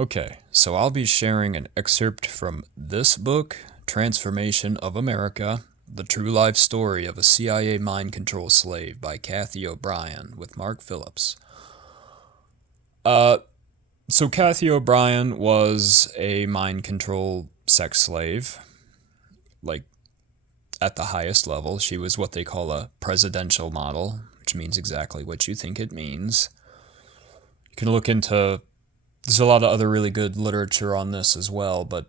Okay, so I'll be sharing an excerpt from this book, Transformation of America, The True Life Story of a CIA Mind Control Slave by Kathy O'Brien with Mark Phillips. So Kathy O'Brien was a mind control sex slave, like at the highest level. She was what they call a presidential model, which means exactly what you think it means. You can look into, there's a lot of other really good literature on this as well, but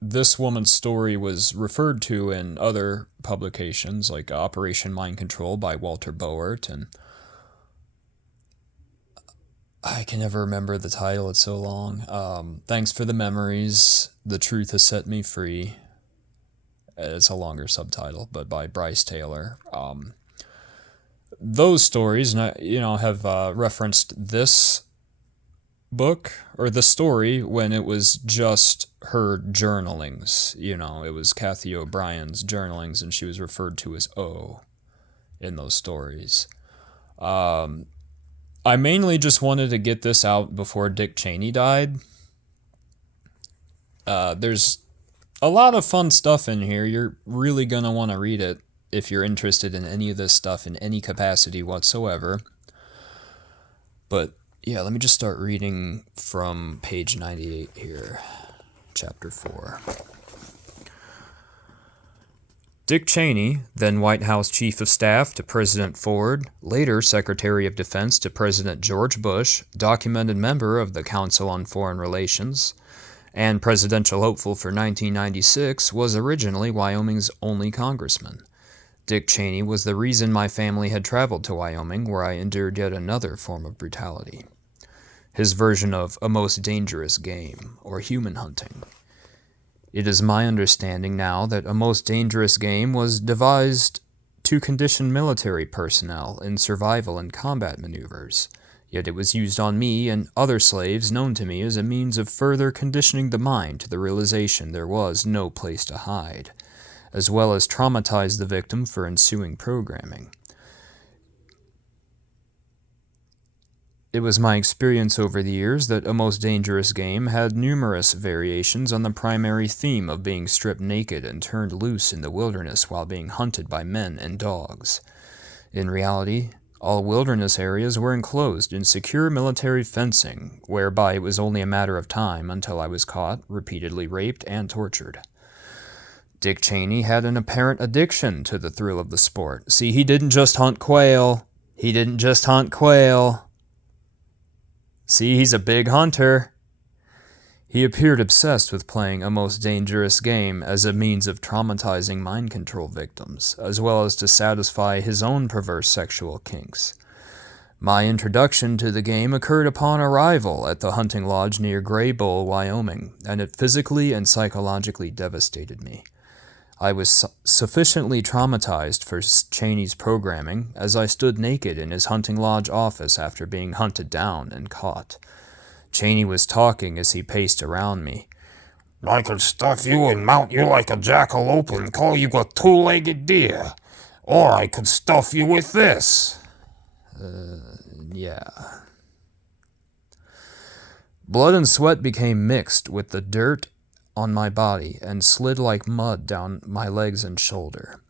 this woman's story was referred to in other publications like Operation Mind Control by Walter Boert, and I can never remember the title, it's so long. Thanks for the Memories, The Truth Has Set Me Free. It's a longer subtitle, but by Brice Taylor. Those stories, have referenced this book or the story when it was just her journalings. It was Kathy O'Brien's journalings, and she was referred to as O in those stories. I mainly just wanted to get this out before Dick Cheney died. There's a lot of fun stuff in here. You're really going to want to read it if you're interested in any of this stuff in any capacity whatsoever. But yeah, let me just start reading from page 98 here, chapter 4. Dick Cheney, then White House Chief of Staff to President Ford, later Secretary of Defense to President George Bush, documented member of the Council on Foreign Relations, and presidential hopeful for 1996, was originally Wyoming's only congressman. Dick Cheney was the reason my family had traveled to Wyoming, where I endured yet another form of brutality. His version of a most dangerous game, or human hunting. It is my understanding now that a most dangerous game was devised to condition military personnel in survival and combat maneuvers, yet it was used on me and other slaves known to me as a means of further conditioning the mind to the realization there was no place to hide, as well as traumatize the victim for ensuing programming. It was my experience over the years that A Most Dangerous Game had numerous variations on the primary theme of being stripped naked and turned loose in the wilderness while being hunted by men and dogs. In reality, all wilderness areas were enclosed in secure military fencing, whereby it was only a matter of time until I was caught, repeatedly raped, and tortured. Dick Cheney had an apparent addiction to the thrill of the sport. See, he didn't just hunt quail. See, he's a big hunter. He appeared obsessed with playing A Most Dangerous Game as a means of traumatizing mind control victims, as well as to satisfy his own perverse sexual kinks. My introduction to the game occurred upon arrival at the hunting lodge near Gray Bull, Wyoming, and it physically and psychologically devastated me. I was sufficiently traumatized for Cheney's programming as I stood naked in his hunting lodge office after being hunted down and caught. Cheney was talking as he paced around me. I could stuff you and mount you like a jackalope and call you a two-legged deer. Or I could stuff you with this. Yeah. Blood and sweat became mixed with the dirt on my body and slid like mud down my legs and shoulder.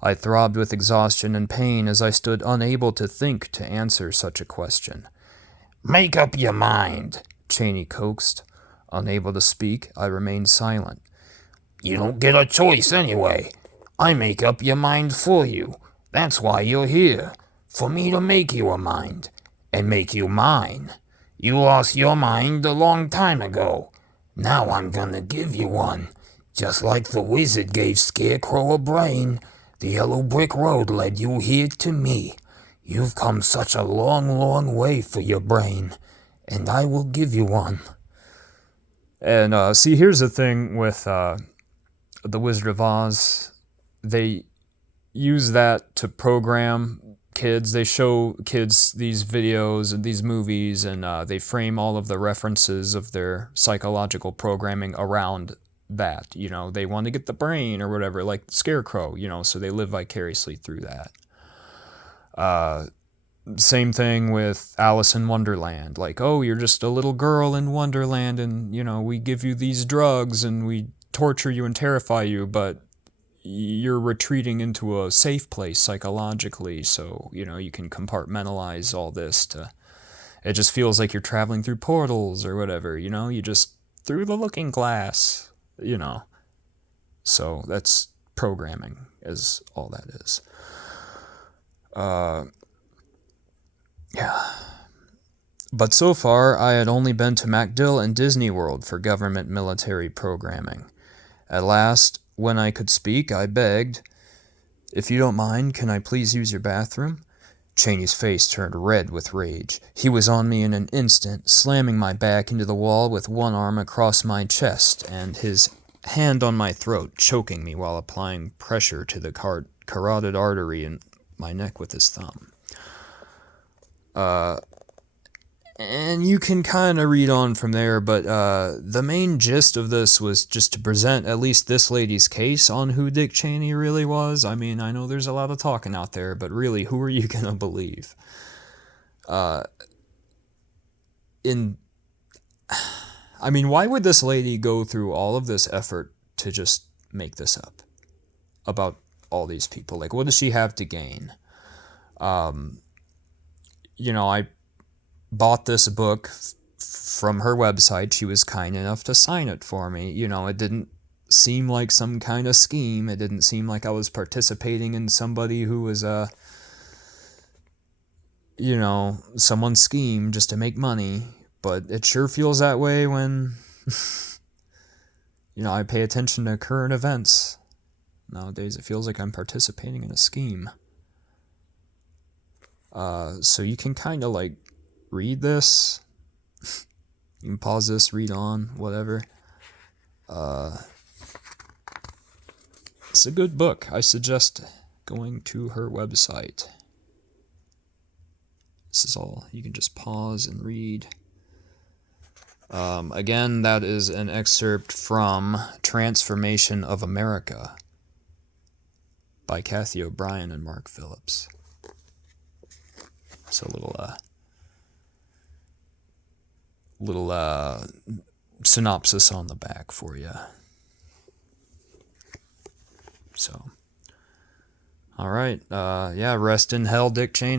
I throbbed with exhaustion and pain as I stood unable to think to answer such a question. Make up your mind, Cheney coaxed. Unable to speak, I remained silent. You don't get a choice anyway. I make up your mind for you. That's why you're here. For me to make you a mind. And make you mine. You lost your mind a long time ago. Now I'm gonna give you one. Just like the wizard gave Scarecrow a brain, the yellow brick road led you here to me. You've come such a long, long way for your brain, and I will give you one. And see, here's the thing with The Wizard of Oz. They use that to program kids. They show kids these videos and these movies, and they frame all of the references of their psychological programming around that. They want to get the brain or whatever, like Scarecrow, so they live vicariously through that. Same thing with Alice in Wonderland. Like, oh, you're just a little girl in Wonderland, and, we give you these drugs, and we torture you and terrify you, but you're retreating into a safe place psychologically, so, you can compartmentalize all this to... It just feels like you're traveling through portals or whatever, you just... through the looking glass, So that's programming, is all that is. Yeah. But so far, I had only been to MacDill and Disney World for government military programming. At last, when I could speak, I begged, "If you don't mind, can I please use your bathroom?" Cheney's face turned red with rage. He was on me in an instant, slamming my back into the wall with one arm across my chest, and his hand on my throat, choking me while applying pressure to the carotid artery in my neck with his thumb. And you can kind of read on from there, but the main gist of this was just to present at least this lady's case on who Dick Cheney really was. I mean, I know there's a lot of talking out there, but really, who are you going to believe? Why would this lady go through all of this effort to just make this up about all these people? Like, what does she have to gain? I bought this book from her website. She was kind enough to sign it for me. It didn't seem like some kind of scheme. It didn't seem like I was participating in somebody who was someone's scheme just to make money. But it sure feels that way when, I pay attention to current events. Nowadays, it feels like I'm participating in a scheme. So you can kind of read this. You can pause this, read on, whatever. It's a good book. I suggest going to her website. This is all. You can just pause and read. Again, that is an excerpt from Transformation of America by Kathy O'Brien and Mark Phillips. It's a little synopsis on the back for you. So, all right. Rest in hell, Dick Cheney.